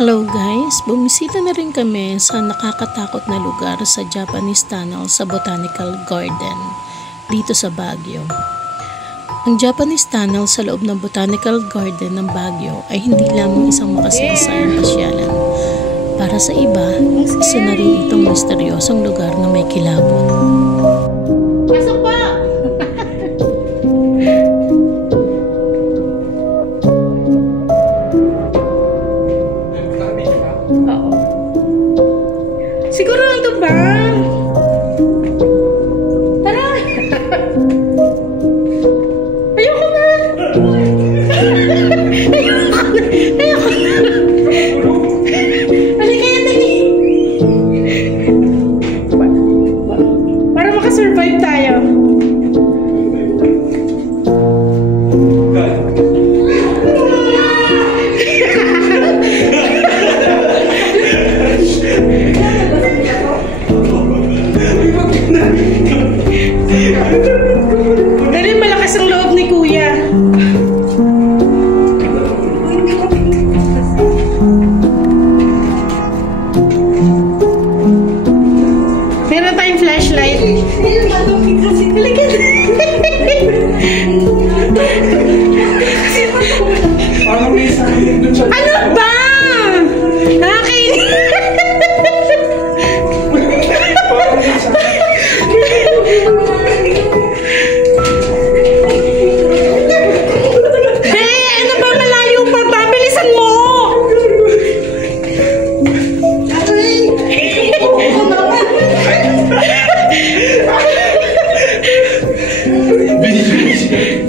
Hello guys, bumisita na rin kami sa nakakatakot na lugar sa Japanese Tunnel sa Botanical Garden dito sa Baguio. Ang Japanese Tunnel sa loob ng Botanical Garden ng Baguio ay hindi lamang isang makasaysayang pasyalan. Para sa iba, isa na rin itong misteryosong lugar na may kilabot. Pasok pa! Oo. Siguro nandun ba? Tara! Ayoko na! Ayoko na! Halika yan, dali! Para makasurvive tayo. Dali, malakas ang loob ni Kuya. Meron tayong flashlight. Ano ba? Nakakainis.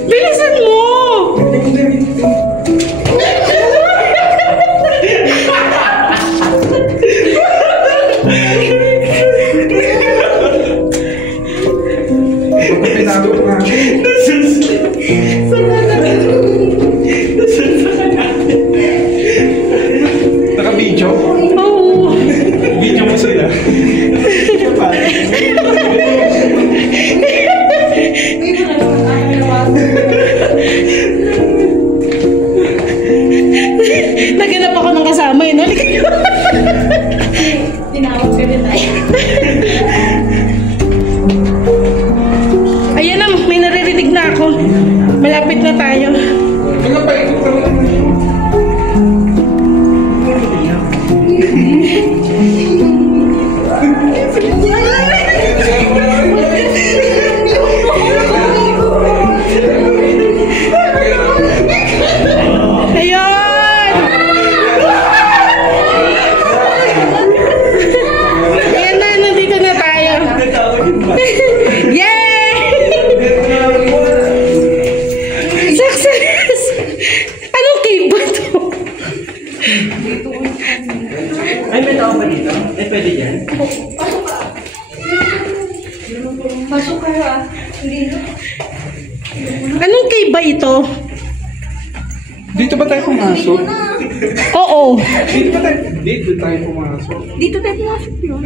Bilisan mo! Naka-video? Oo. Video mo sila. Naganap ako ng kasama eh, no? Tinawag ka rin tayo. Ayan na, may naririnig na ako. Malapit na tayo. Mga paikot ka naman. Ay, may tao ba dito? Ay, pwede dyan? Pasok ka ha. Hindi na. Anong cave ba ito? Dito ba tayo pumasok? Oo. Dito tayo pumasok. Dito tayo pumasok yun.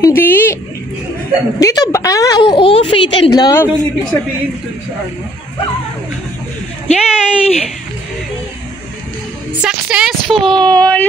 Hindi. Dito ba? Ah, oo. Faith and Love. Doon ibig sabihin dun sa ano? Yay! Successful!